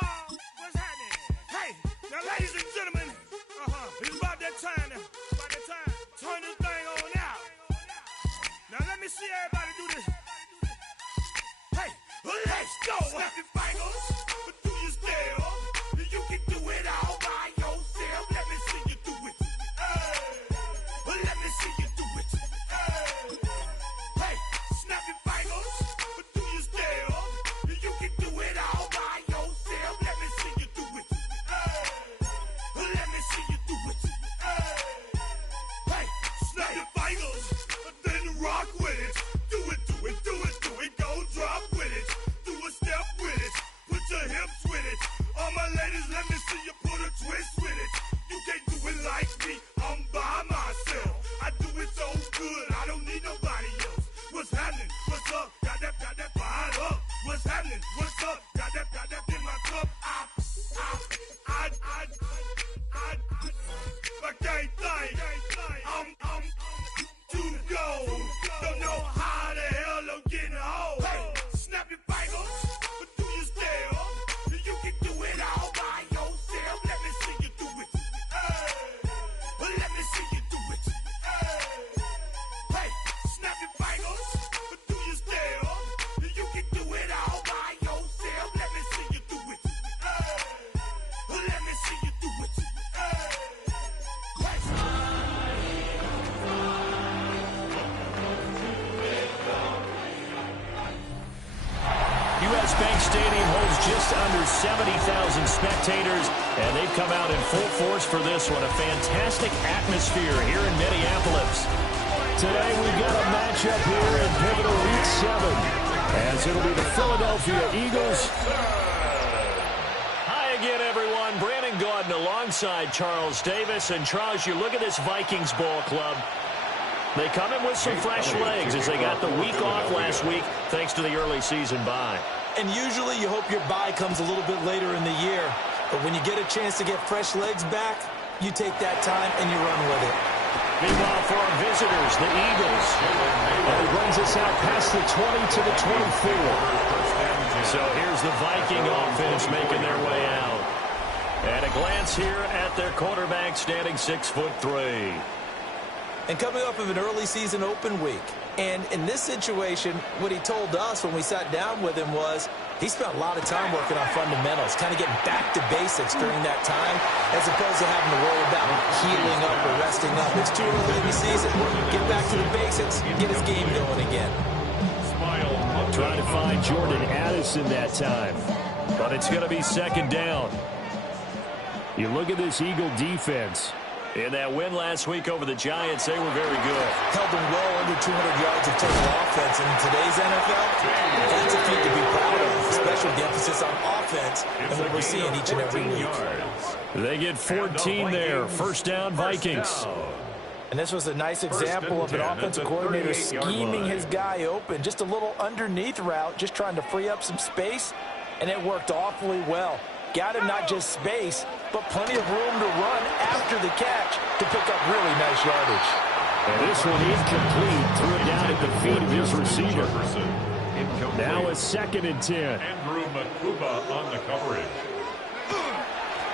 What's happening? Hey, now ladies and gentlemen, it's about that time. Turn this thing on out. Now let me see everybody do this. Hey, let's go. Snap your fingers, but do you still? You can do it all by yourself. Let me see you do it. Let me see you do it. Hey, snap your fingers, but do you still? You can do it all by yourself. Let me see you do it. Let me see you do it. Hey, snap your fingers, then rock with it. Do it, do it, do it, do it. Go drop with it. Do a step with it. Put your hips with it. All my ladies, let me see you put a twist with it. You can't do it like me. I'm by myself. I do it so good. I don't need nobody else. What's happening? What's up? Got that fired up. What's happening? What's up? Got that in my cup. I can't think. I'm too go. Don't know how the hell I'm getting home. Hey, snap your fingers, but do you still? You can do it all by yourself. Let me see you do it. Let me see you do it. Hey, snap your fingers, but do you still? You can do it all by yourself. Let me see you do it. Let me see you do it. U.S. Bank Stadium holds just under 70,000 spectators, and they've come out in full force for this one. A fantastic atmosphere here in Minneapolis. Today we've got a matchup here in pivotal Week 7, as it'll be the Philadelphia Eagles. Hi again, everyone. Brandon Gaudin alongside Charles Davis. And Charles, you look at this Vikings ball club. They come in with some fresh legs as they got the week off last week thanks to the early season bye. And usually you hope your bye comes a little bit later in the year. But when you get a chance to get fresh legs back, you take that time and you run with it. Meanwhile, for our visitors, the Eagles. And it brings us out past the 20 to the 24. So here's the Viking offense making their way out. At a glance here at their quarterback standing 6'3". And coming off of an early season open week. And in this situation, what he told us when we sat down with him was he spent a lot of time working on fundamentals, kind of getting back to basics during that time, as opposed to having to worry about healing up or resting up. It's too early in the season. Get back to the basics, get his game going again. Trying to find Jordan Addison that time, but it's going to be second down. You look at this Eagle defense. In that win last week over the Giants, they were very good. Held them well under 200 yards of total offense. And in today's NFL, that's a feat to be proud of, especially the emphasis on offense and what we're seeing each and every week. They get 14 there. First down, Vikings. And this was a nice example of an offensive coordinator scheming his guy open. Just a little underneath route, just trying to free up some space, and it worked awfully well. Got him not just space, but plenty of room to run after the catch to pick up really nice yardage. And this one incomplete. Threw it down at the feet of his receiver. Now a 2nd and 10. Andrew Makuba on the coverage.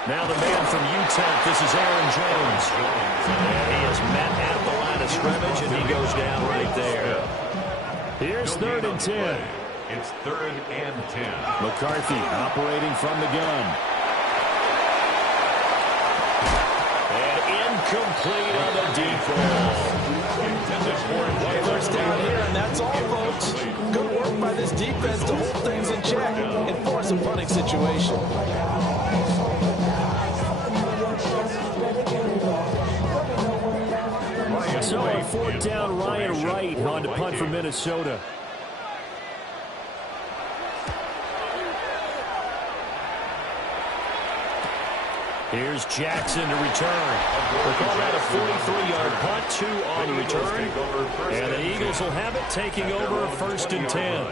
Now the man from UTEP, this is Aaron Jones. And he is met at the line of scrimmage, and he goes down right there. Here's 3rd and 10. It's 3rd and 10. McCarthy operating from the gun. And incomplete on the deep ball. First down here, and that's all, folks. Good work by this defense to hold things in check and force a punting situation. So on 4th down, Ryan Wright on to punt for Minnesota. Here's Jackson to return. We're calling that a 43-yard punt, 2 on the return. And the Eagles will have it, taking over 1st and 10.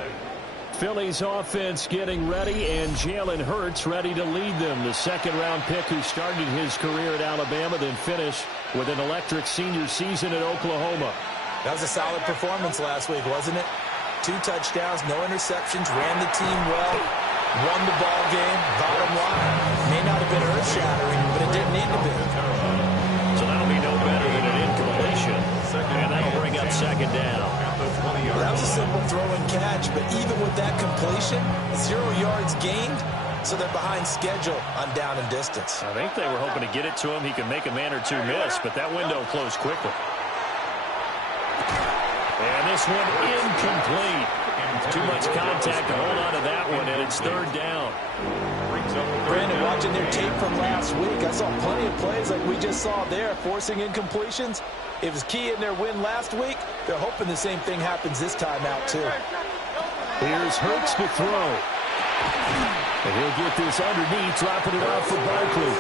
Philly's offense getting ready, and Jalen Hurts ready to lead them. The 2nd-round pick who started his career at Alabama, then finished with an electric senior season at Oklahoma. That was a solid performance last week, wasn't it? 2 touchdowns, no interceptions, ran the team well. won the ball game, bottom line. May not have been earth-shattering, but it didn't need to be. So that'll be no better than an incompletion. And that'll bring up second down. That was a simple throw and catch, but even with that completion, 0 yards gained, so they're behind schedule on down and distance. I think they were hoping to get it to him. He could make a man or two miss, but that window closed quickly. And this one incomplete. Too much contact to hold on to that one, and it's third down. Brandon, watching their tape from last week, I saw plenty of plays like we just saw there, forcing incompletions. It was key in their win last week. They're hoping the same thing happens this time out, too. Here's Hurts to throw. And he'll get this underneath, dropping it off for Barkley.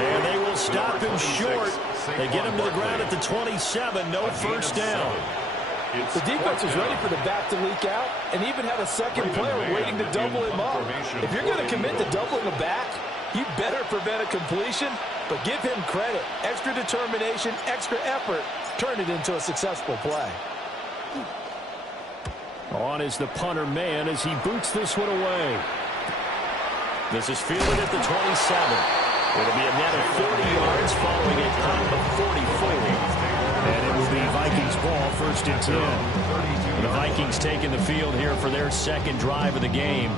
And they will stop him short. They get him to the ground at the 27, no first down. The defense was ready for the back to leak out and even had a second player waiting to double him up. If you're going to commit to doubling a back, you better prevent a completion, but give him credit. Extra determination, extra effort, turn it into a successful play. On is the punter man as he boots this one away. This is fielded at the 27. It'll be a net of 40 yards following a punt of 44. And it will be Vikings ball, 1st and 10. The Vikings taking the field here for their second drive of the game.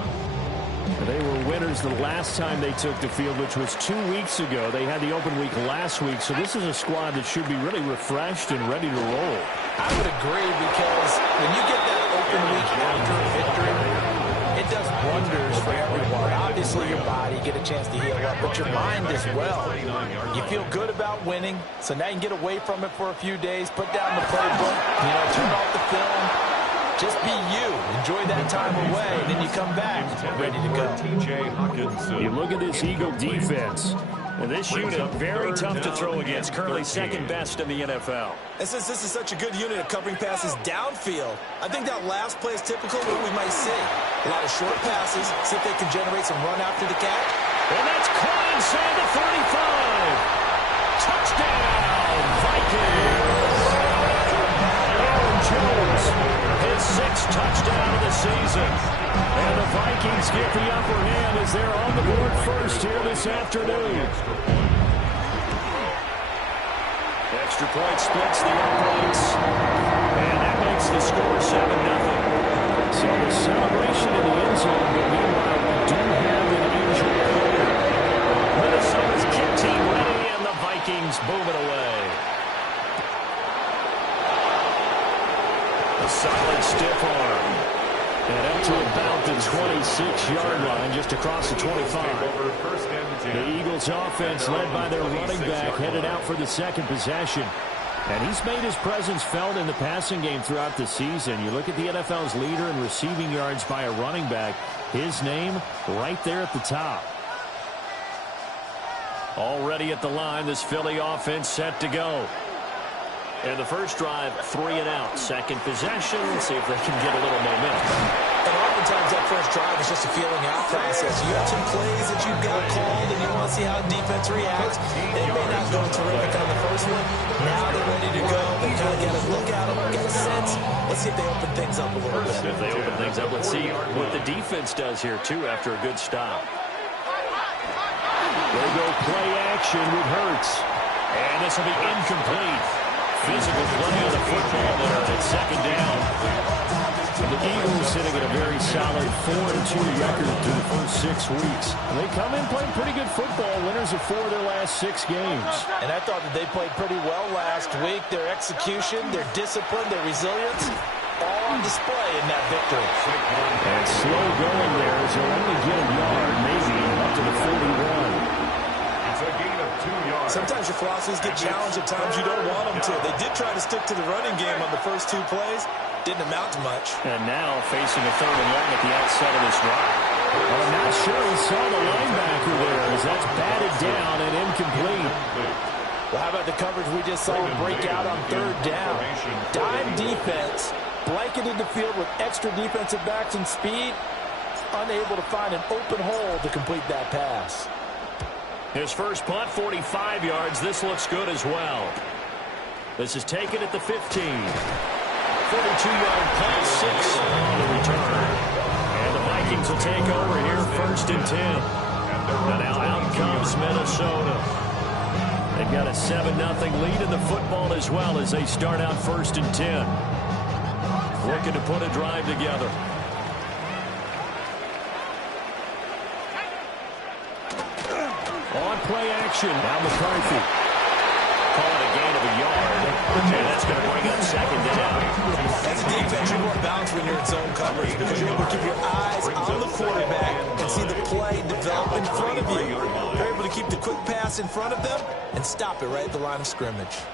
They were winners the last time they took the field, which was 2 weeks ago. They had the open week last week, so this is a squad that should be really refreshed and ready to roll. I would agree, because when you get that open week after a victory, it does wonders for everyone. Obviously, your body, get a chance to heal up, but your mind as well. You feel good about winning, so now you can get away from it for a few days, put down the playbook, turn off the film. Just be you. Enjoy that time away, and then you come back ready to go. You look at this Eagle defense. And this unit, very tough to throw against. Currently second best in the NFL. And since this is such a good unit of covering passes downfield, I think that last play is typical of what we might see. A lot of short passes, see if they can generate some run after the catch. And that's caught inside the 35. Touchdown, Vikings. Aaron Jones, his 6th touchdown of the season. And the Vikings get the upper hand as they're on the board first here this afternoon. Extra point splits the uprights. And that makes the score 7-0. So the celebration in the end zone, but meanwhile we do have an injury player. Minnesota's kick team ready, and the Vikings boom it away. A solid stiff arm. And up to about the 26-yard line, just across the 25. The Eagles offense led by their running back headed out for the second possession. And he's made his presence felt in the passing game throughout the season. You look at the NFL's leader in receiving yards by a running back, his name right there at the top. Already at the line, this Philly offense set to go. And the first drive, 3 and out. Second possession, see if they can get a little momentum. And oftentimes that first drive is just a feeling out process. You have some plays that you've got called, and you want to see how defense reacts. They may not go terrific on the first one. Now they're ready to go. They kind of got to look at them, get a sense. Let's see if they open things up a little bit. If they open things up, let's see what the defense does here, too, after a good stop. They go play action with Hurts. And this will be incomplete. Physical play on the football there at second down. The Eagles sitting at a very solid 4-2 record through the first 6 weeks. They come in playing pretty good football, winners of 4 of their last 6 games. And I thought that they played pretty well last week. Their execution, their discipline, their resilience, all on display in that victory. And slow going there as they'll only get a yard, maybe up to the 41. It's a gain of 2 yards. Sometimes your philosophies get challenged at times you don't want them to. They did try to stick to the running game on the first 2 plays. Didn't amount to much. And now facing a 3rd and long at the outset of this drive. Well, I'm not sure he saw the linebacker there as that's batted down and incomplete. Well, how about the coverage we just saw break out on 3rd down? Dime defense, blanketed the field with extra defensive backs and speed, unable to find an open hole to complete that pass. His first punt, 45 yards. This looks good as well. This is taken at the 15. 42-yard punt, 6 on the return. And the Vikings Vikings will take over here, 1st and 10. And now out comes Minnesota. They've got a 7-0 lead in the football as well as they start out 1st and 10. Looking to put a drive together. On play action. Now McCarthy. Call it a gain of a yard. And that's going to bring up 2nd down. As a defense, you're more balanced when you're in zone coverage because you're able to keep your eyes on the quarterback and see the play develop in front of you. You're able to keep the quick pass in front of them and stop it right at the line of scrimmage.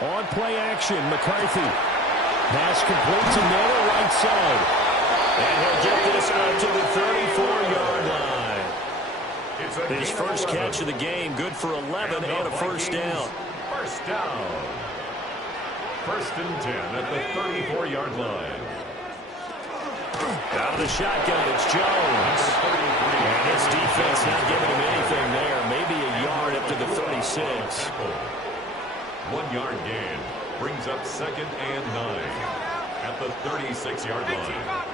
On play action, McCarthy. Pass complete to Miller, right side. And he'll get this out to the 34-yard line. His first catch of the game, good for 11 and a 1st down. 1st down. 1st and 10 at the 34-yard line. Out of the shotgun, it's Jones. And this defense not giving him anything there. Maybe a yard up to the 36. 1 yard gain brings up 2nd and 9 at the 36-yard line.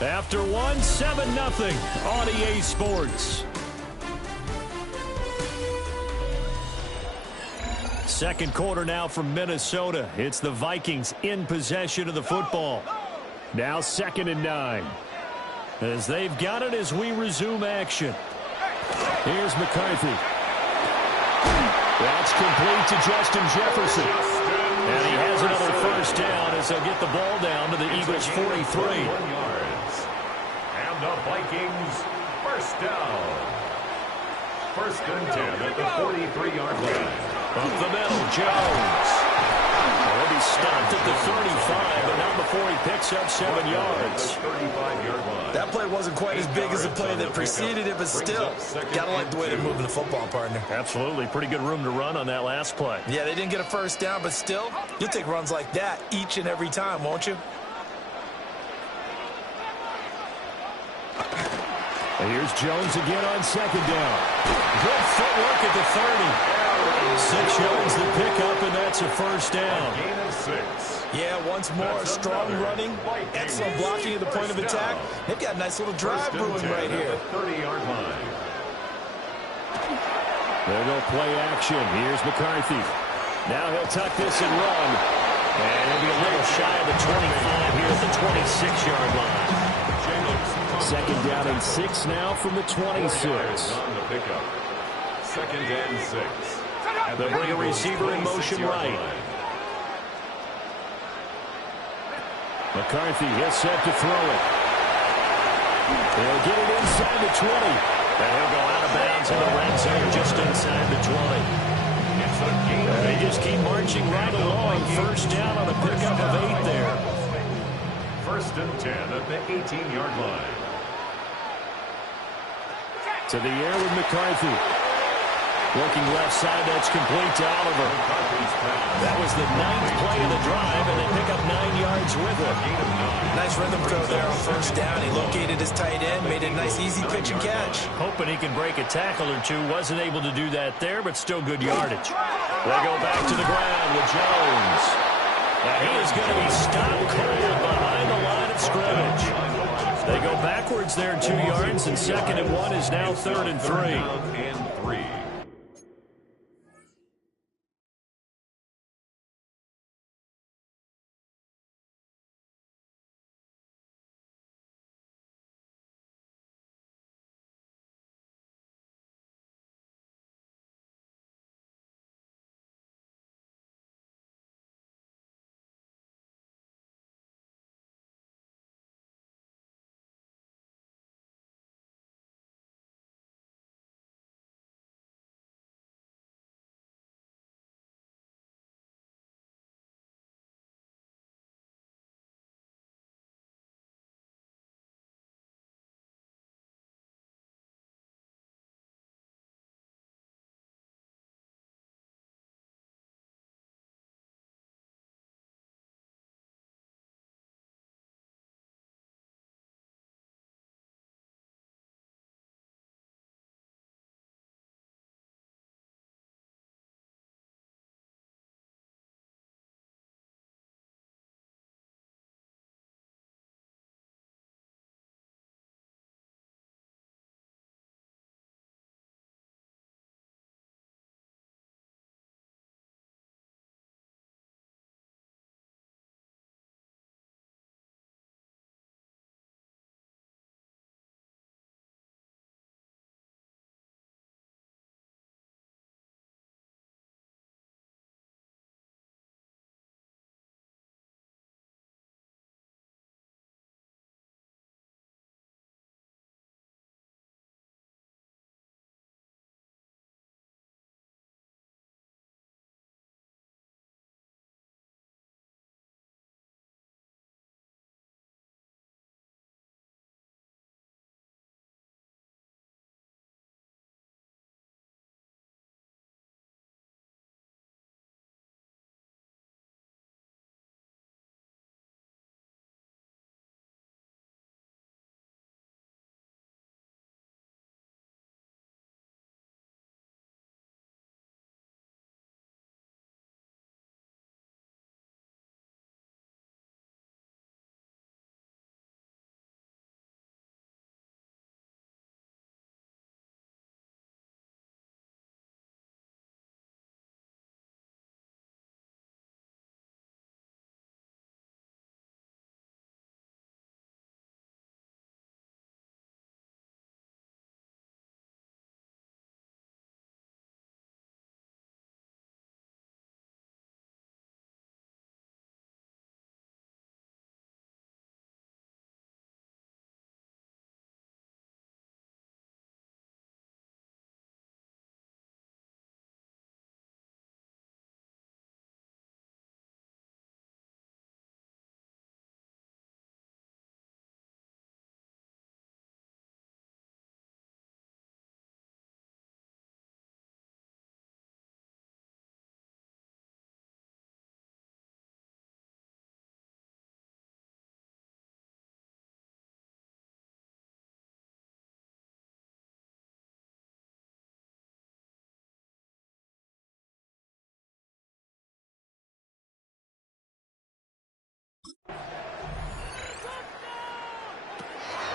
After 7-0 on EA Sports. Second quarter now from Minnesota. It's the Vikings in possession of the football. Now 2nd and 9. As they've got it as we resume action. Here's McCarthy. That's complete to Justin Jefferson. And he has another 1st down as they'll get the ball down to the Eagles' 43. And the Vikings 1st down. 1st and 10 at the 43-yard line. Up the middle, Jones. He'll be stopped at the 35, but not before he picks up 7 yards. 35-yard line. That play wasn't quite as big as the play that preceded it, but still, gotta like the way they're moving the football, partner. Absolutely. Pretty good room to run on that last play. Yeah, they didn't get a 1st down, but still, you'll take runs like that each and every time, won't you? And here's Jones again on 2nd down. Good footwork at the 30. 6 yards the pickup, and that's a 1st down. Gain of 6. Yeah, once more, strong running, excellent blocking at the point of attack. They've got a nice little drive brewing right here. 30-yard line. There go play action. Here's McCarthy. Now he'll tuck this and run. And he'll be a little shy of the 25 here at the 26-yard line. 2nd down and 6 now from the 26. On the pickup. 2nd and 6. They'll bring a receiver in motion right. McCarthy is set to throw it. He'll get it inside the 20. And he'll go out of bounds in the red zone just inside the 20. They just keep marching right along. 1st down on a pickup of 8 there. 1st and 10 at the 18-yard line. To the air with McCarthy. Working left side, that's complete to Oliver. That was the 9th play of the drive, and they pick up 9 yards with it. Nice rhythm throw there on 1st down. He located his tight end, made a nice easy pitch and catch. Hoping he can break a tackle or two. Wasn't able to do that there, but still good yardage. They go back to the ground with Jones. And he is going to be stopped cold behind the line of scrimmage. They go backwards there 2 yards, and 2nd and 1 is now 3rd and 3.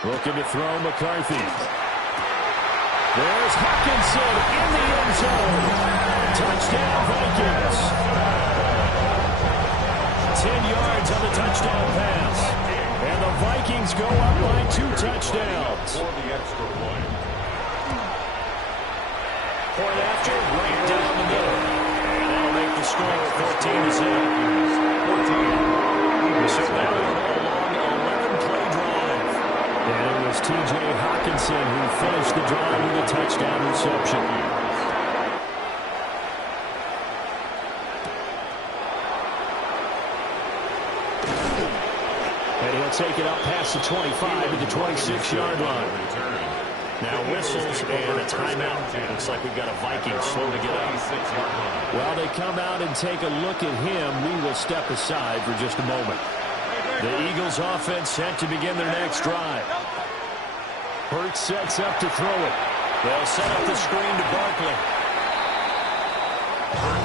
Looking to throw McCarthy. There's Hawkinson in the end zone. Touchdown, Vikings. 10 yards on the touchdown pass. And the Vikings go up by 2 touchdowns. For the extra point. Point after, right down the middle. And that'll make the score 14-0. So now a long 11-play drive. And it was T.J. Hawkinson who finished the drive with a touchdown reception. And he'll take it up past the 25 to the 26-yard line. Now whistles and a timeout. Looks like we've got a Viking slow to get up. While they come out and take a look at him, we will step aside for just a moment. The Eagles offense set to begin their next drive. Hurts sets up to throw it. They'll set up the screen to Barkley.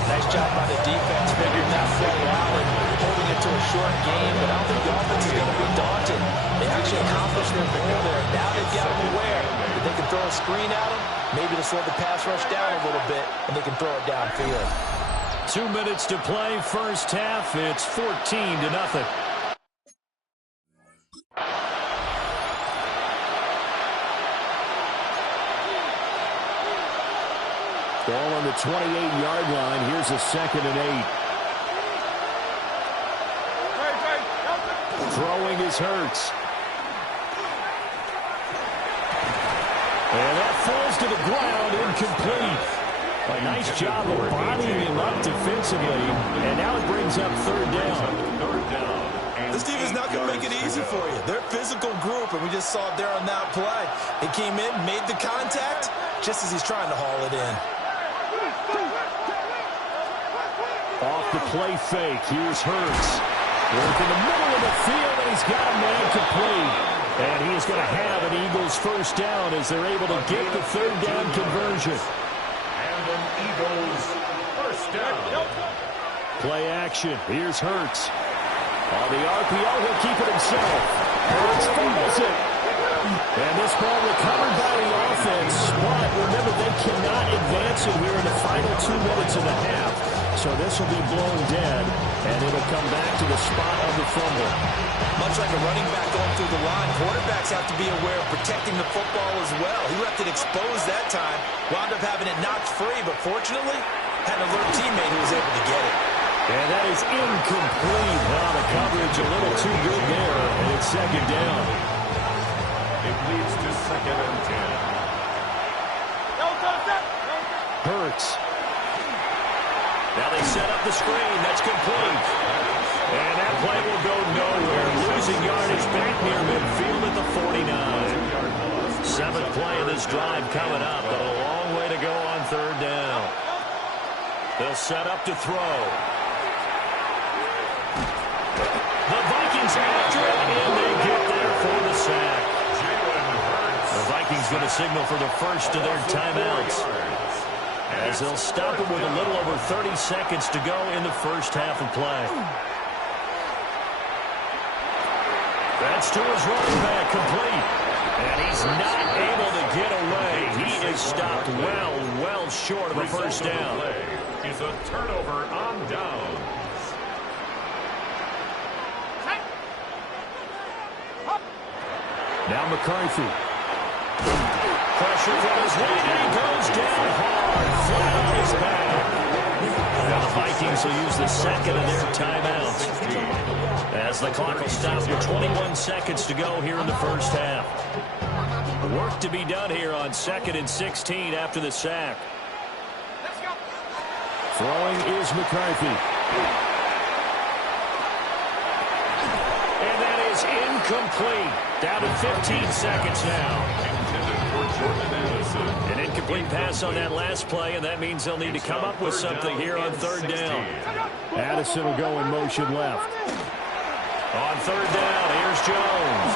Nice job by the defense figuring that play out and holding it to a short game, but I don't think the offense is going to be daunted. They actually accomplished their goal there. Now they've got them aware that they can throw a screen at them, maybe to slow the pass rush down a little bit, and they can throw it downfield. 2 minutes to play, first half. It's 14-0. Ball on the 28-yard line. Here's a 2nd and 8. Throwing is Hurts. And that falls to the ground, incomplete. A nice job of bodying him up defensively. And now it brings up 3rd down. This team is not going to make it easy for you. They're a physical group, and we just saw it there on that play. He came in, made the contact, just as he's trying to haul it in. Off the play fake, here's Hurts. Work in the middle of the field, and he's got a man complete. And he is going to have an Eagles first down as they're able to get the 3rd down conversion. And an Eagles first down. Play action, here's Hurts. On the RPO, he'll keep it himself. Hurts fumbles it. And this ball recovered by the offense. But remember, they cannot advance it here in the final 2 minutes of the half. So this will be blown dead, and it'll come back to the spot of the fumble. Much like a running back going through the line, quarterbacks have to be aware of protecting the football as well. He left it exposed that time, wound up having it knocked free, but fortunately, had an alert teammate who was able to get it. And that is incomplete. Now the coverage a little too good there, and it's 2nd down. It leads to 2nd and 10. Hurts. Now they set up the screen. That's complete. And that play will go nowhere. Losing yardage back near midfield at the 49. 7th play of this drive coming up, but a long way to go on 3rd down. They'll set up to throw. The Vikings after it, and they get there for the sack. The Vikings going to signal for the first of their timeouts, as they'll stop it with a little over 30 seconds to go in the first half of play. That's to his running back, complete. And he's not able to get away. He is stopped well short of a first down. Is a turnover on downs. Now McCarthy. Pressure from his right, and he goes down hard, flat on his back. Now the Vikings will use the 2nd of their timeouts, as the clock will stop with 21 seconds to go here in the first half. Work to be done here on 2nd and 16 after the sack. Throwing is McCarthy. And that is incomplete. Down to 15 seconds now. An incomplete pass on that last play, and that means they'll need to come up with something here on 3rd down. Addison will go in motion left. On 3rd down, here's Jones.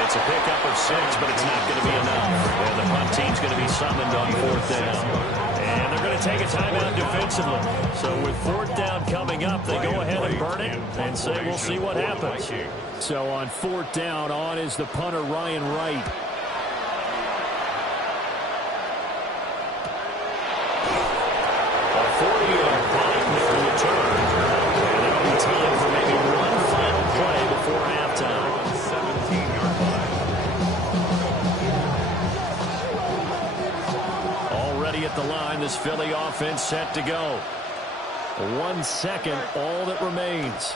It's a pickup of 6, but it's not going to be enough. And the punt team's going to be summoned on 4th down. And they're going to going to take a timeout defensively. So with fourth down coming up, they go ahead and burn it and say we'll see what happens. So on fourth down, on is the punter, Ryan Wright. A 40-yard punt with the return. And that'll be time for maybe one final play before halftime. 17-yard line. Already at the line, this Philly offense set to go. 1 second, all that remains.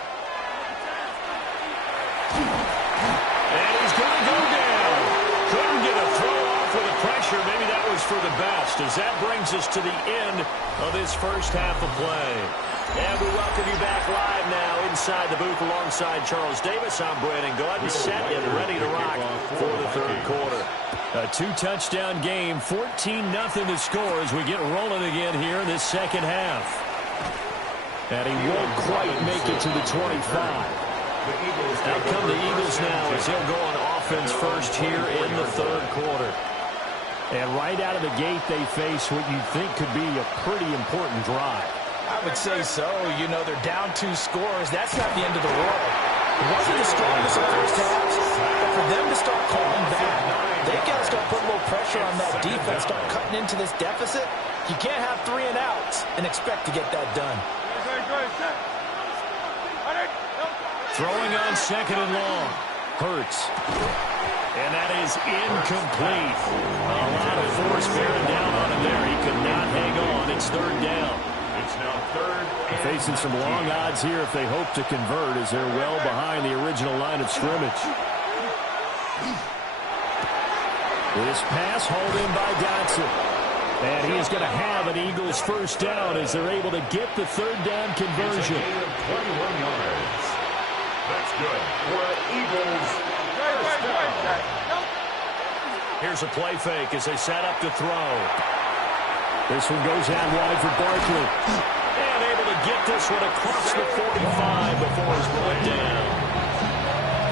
And he's going to go down. Couldn't get a throw off with the pressure. Maybe that was for the best, as that brings us to the end of this first half of play. And we welcome you back live now inside the booth alongside Charles Davis. I'm Brandon Gordon, set and ready to rock for the third quarter. A two-touchdown game, 14-0 to score as we get rolling again here in this second half. And he won't quite make it to the 25. Out come the Eagles now as he'll go on offense first here in the third quarter. And right out of the gate, they face what you think could be a pretty important drive. I would say so. You know, they're down 2 scores. That's not the end of the world. It wasn't the strongest of first halves, but for them to start calling back, they've got to start putting a little pressure on that defense, start cutting into this deficit. You can't have 3 and outs and expect to get that done. Throwing on second and long. Hurts. And that is incomplete. A lot of force bearing down on him there. He could not hang on. It's third down. It's now third. Facing some long odds here if they hope to convert, as they're well behind the original line of scrimmage. This pass hauled in by Dotson. And he is going to have an Eagles first down as they're able to get the third down conversion. It's a gain of 21 yards. That's good for an Eagles first down. Here's a play fake as they set up to throw. This one goes out wide for Barkley. And able to get this one across the 45 before he's brought down.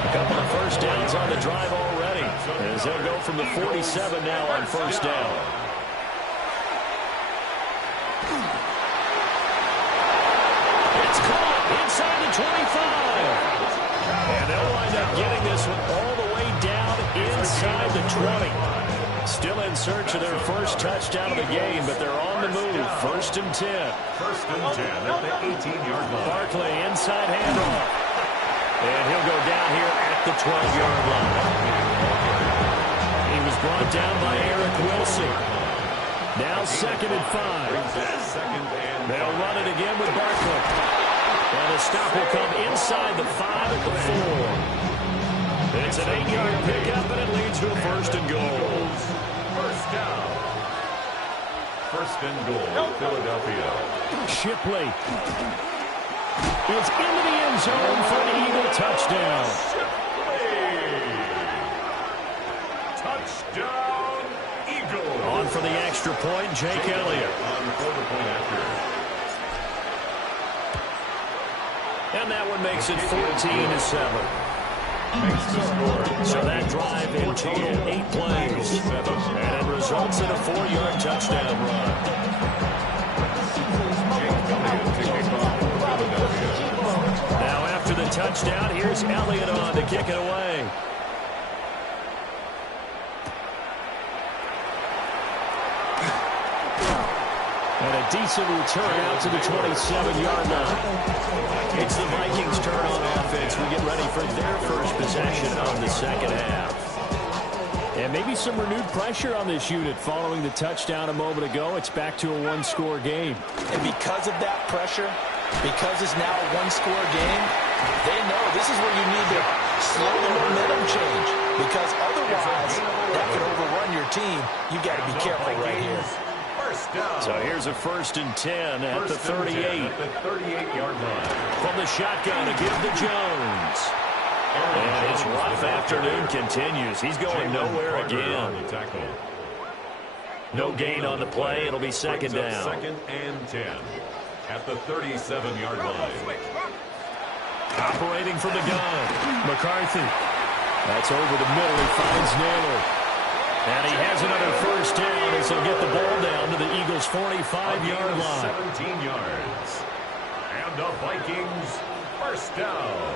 A couple of first downs on the drive already, as they'll go from the 47 now on first down. It's caught inside the 25. And they'll wind up getting this one all the way down inside the 20. Still in search of their first touchdown of the game, but they're on the move. First and 10. First and 10 at the 18-yard line. Barkley inside handoff. And he'll go down here at the 12-yard line. He was brought down by Eric Wilson. Now second and 5. They'll run it again with Barkley. And the stop will come inside the 5 at the 4. It's an 8-yard pickup, and it leads to a first and goal. First down. First and goal, Philadelphia. Shipley is into the end zone for an Eagle touchdown. Touchdown, Eagles. On for the extra point, Jake Elliott. On for the point after. And that one makes it 14-7. So that drive in total 8 plays. And it results in a 4-yard touchdown run. Now after the touchdown, here's Elliott on to kick it away. And a decent return out to the 27-yard line. It's the Vikings' turn on offense. We get ready for their first possession of the second half. And maybe some renewed pressure on this unit following the touchdown a moment ago. It's back to a 1-score game. And because of that pressure, because it's now a 1-score game, they know this is where you need to slow the momentum change. Because otherwise, that could overrun your team. You've got to be careful right here. So here's a first and 10 at the 38. At the 38-yard line. From the shotgun to give to Jones. And his rough afternoon continues. He's going nowhere again. No gain on the play. It'll be second down. Second and 10 at the 37-yard line. Operating from the gun, McCarthy. That's over the middle. He finds Naylor. And he has another first down as he'll get the ball down to the Eagles' 45-yard line. 17 yards. And the Vikings first down.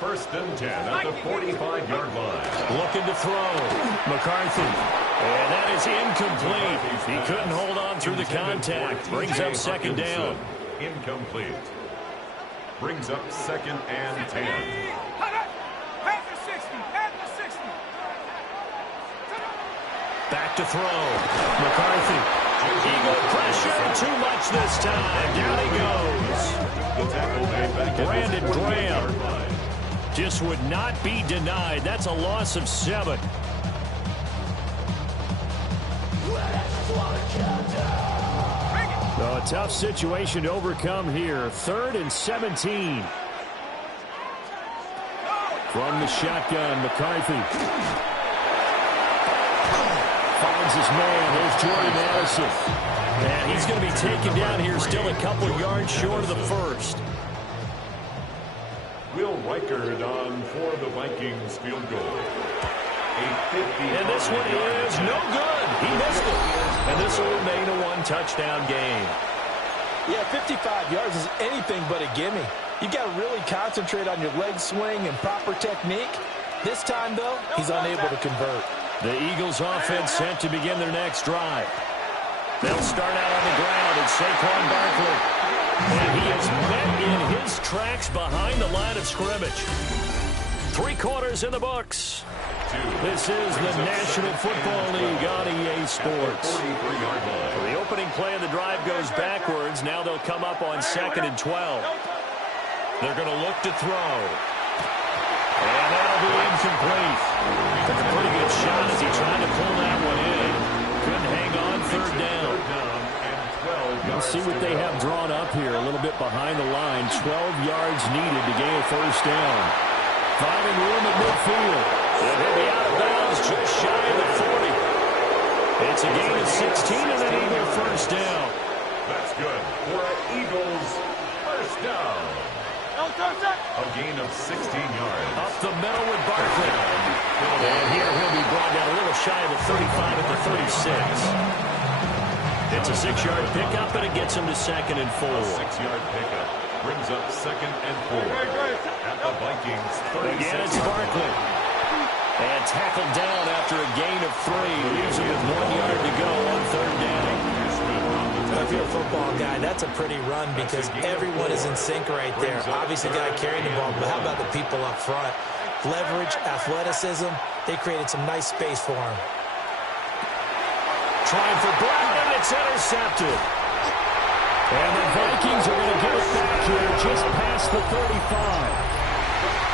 First and 10 at the 45-yard line. Looking to throw. McCarthy. And that is incomplete. He couldn't hold on through the contact. Brings up second down. Incomplete. Brings up second and 10. Back to throw. McCarthy. Eagle pressure. Too much this time. Down he goes. The tackle made back at Brandon the 48-yard Graham line. just would not be denied. That's a loss of 7. A tough situation to overcome here. 3rd and 17. From the shotgun, McCarthy. Finds his man. There's Jordan Addison. And he's going to be taken down here, still a couple yards short of the first. Will Reichard on for the Vikings field goal. And this one is no good. He missed it. And this will remain a one-touchdown game. Yeah, 55 yards is anything but a gimme. You got to really concentrate on your leg swing and proper technique. This time, though, he's unable to convert. The Eagles offense set to begin their next drive. They'll start out on the ground, and Saquon Barkley. And he is met in his tracks behind the line of scrimmage. 3 quarters in the books. This is the National Football League on EA Sports. So the opening play of the drive goes backwards. Now they'll come up on 2nd and 12. They're going to look to throw. And that'll be incomplete. Took a pretty good shot as he tried to pull that one in. Couldn't hang on 3rd down. We'll see what they have drawn up here a little bit behind the line. 12 yards needed to gain a first down. Finding room at midfield. And he'll be out of bounds just shy of the 40. It's a gain of 16 and an Eagle first down. That's good for an Eagles first down. A gain of 16 yards. Up the middle with Barkley. And here he'll be brought down a little shy of the 35 at the 36. It's a 6-yard pickup, and it gets him to 2nd and 4. A 6-yard pickup brings up 2nd and 4 at the Vikings 36. Again, it's Barkley. And tackled down after a gain of 3. Leaves him with 1 yard to go on 3rd down. If you're a football guy, that's a pretty run because everyone is in sync right there. Obviously, the guy carrying the ball, but how about the people up front? Leverage, athleticism, they created some nice space for him. Trying for Brown, it's intercepted. And the Vikings are going to get it back here just past the 35.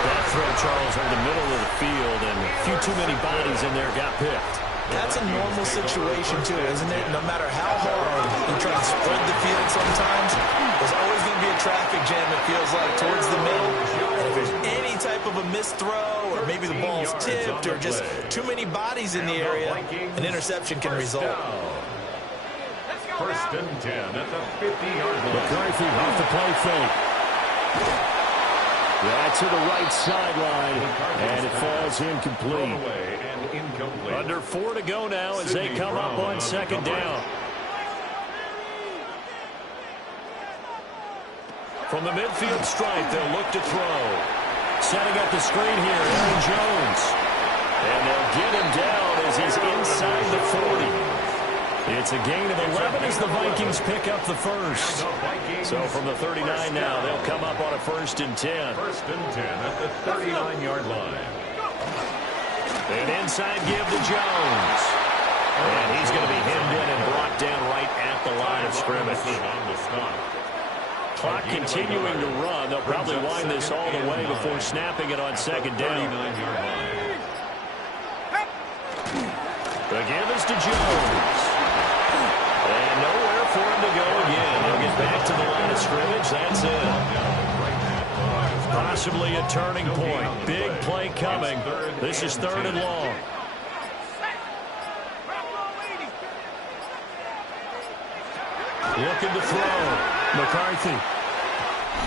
That throw, Charles, in the middle of the field, and a few too many bodies in there got picked. That's a normal situation, too, isn't it? No matter how hard you try to spread the field sometimes, there's always going to be a traffic jam, it feels like, towards the middle. And if there's any type of a missed throw, or maybe the ball's tipped, or just too many bodies in the area, an interception can result. First and 10 at the 50-yard line. McCarthy off the play fake. Right to the right sideline, and it falls incomplete. Under 4 to go now as they come up on 2nd down. From the midfield stripe, they'll look to throw. Setting up the screen here, Aaron Jones. And they'll get him down as he's inside the 40. It's a gain of 11 as the Vikings pick up the first. So from the 39 now, they'll come up on a 1st and 10. First and 10 at the 39-yard line. An inside give to Jones. And he's going to be hemmed in and brought down right at the line of scrimmage. Clock continuing to run. They'll probably wind this all the way before snapping it on 2nd down. The give is to Jones. And nowhere for him to go again. He'll get back to the line of scrimmage. That's it. Possibly a turning point. Big play coming. This is 3rd and long. Looking to throw. McCarthy.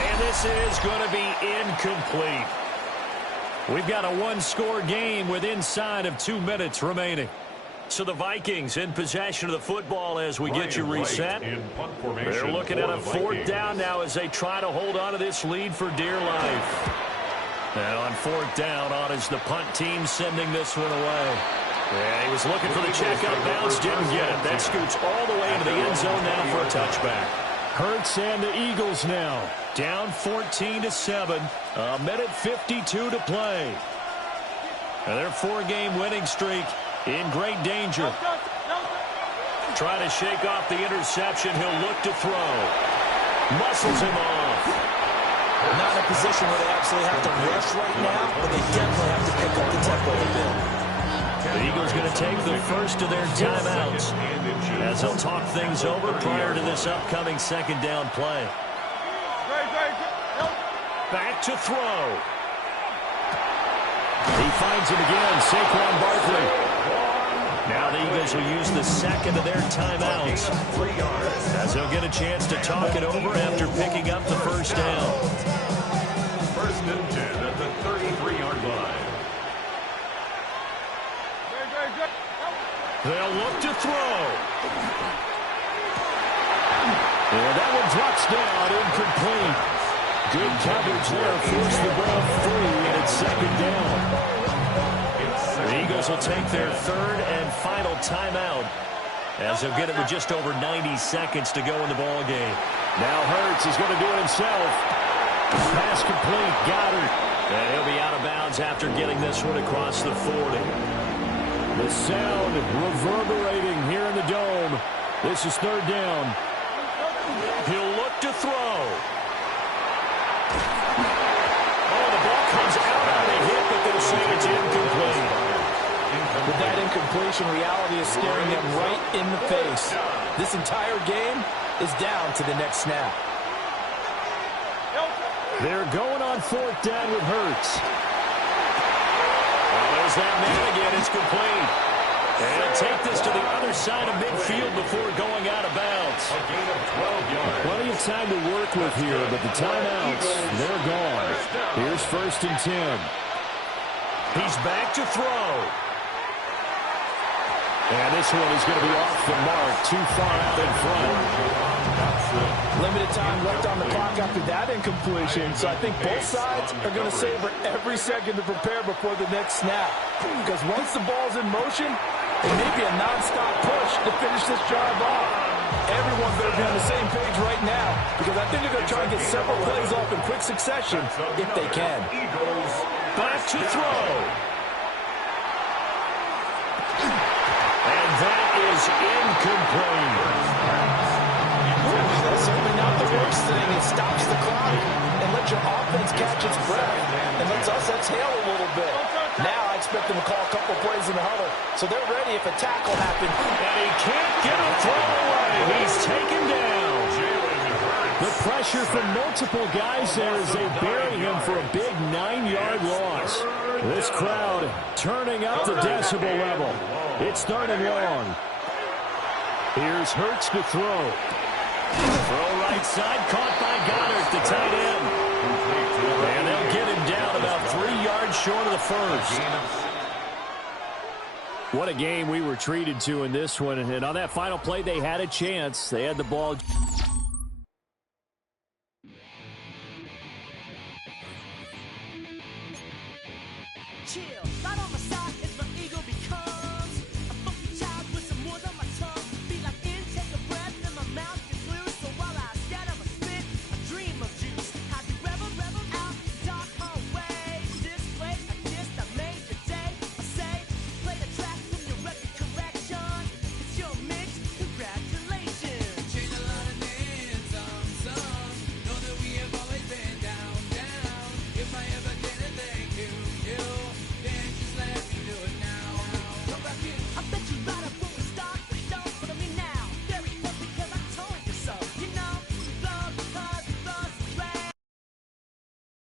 And this is going to be incomplete. We've got a one-score game with inside of 2 minutes remaining. So the Vikings in possession of the football as we get you reset. They're looking at a fourth down now as they try to hold on to this lead for dear life. And on fourth down, on is the punt team sending this one away. Yeah, he was looking for the check-up bounce, didn't get it. That scoots all the way into the end zone now for a touchback. Hurts and the Eagles now. Down 14-7. 1:52 to play. And their 4-game winning streak in great danger. Trying to shake off the interception. He'll look to throw. Muscles him off. Not in a position where they absolutely have to rush right now, but they definitely have to pick up the tempo a bit. The Eagles going to take the first of their timeouts as they'll talk things over prior to this upcoming second down play. Back to throw. He finds him again, Saquon Barkley. Now the Eagles will use the second of their timeouts as they'll get a chance to talk it over after picking up the first down. First and 10 at the 33-yard line. They'll look to throw. And that one drops down, incomplete. Good coverage there, forced the ball free, and it's second down. The Eagles will take their third and final timeout as they'll get it with just over 90 seconds to go in the ball game. Now Hurts is going to do it himself. Pass complete, Goddard. And he'll be out of bounds after getting this one across the 40. The sound reverberating here in the dome. This is third down. He'll look to throw. Oh, the ball comes out on a hit, but they'll say it's incomplete. With that incompletion, reality is staring them right in the face. This entire game is down to the next snap. They're going on fourth down with Hurts. Well, there's that man again. It's complete. And he'll take this to the other side of midfield before going out of bounds. A gain of 12 yards. Plenty of time to work with here, but the timeouts, they're gone. Here's first and 10. He's back to throw. And this one is going to be off the mark, too far out in front. Limited time left on the clock after that incompletion, so I think both sides are going to savor every second to prepare before the next snap. Because once the ball's in motion, it may be a nonstop push to finish this drive off. Everyone better be on the same page right now, because I think they're going to try and get several plays off in quick succession if they can. Back to throw. And that is incomplete. That's certainly not the worst thing. It stops the clock and lets your offense catch its breath and lets us exhale a little bit. Now I expect them to call a couple plays in the huddle, so they're ready if a tackle happens. And he can't get a throw away. He's taken down. The pressure from multiple guys there as they bury him for a big 9-yard loss. This crowd turning up the decibel level. It's third and long. Here's Hurts to throw. Throw right side, caught by Goddard, the tight end. And they'll get him down about 3 yards short of the first. What a game we were treated to in this one. And on that final play, they had a chance. They had the ball.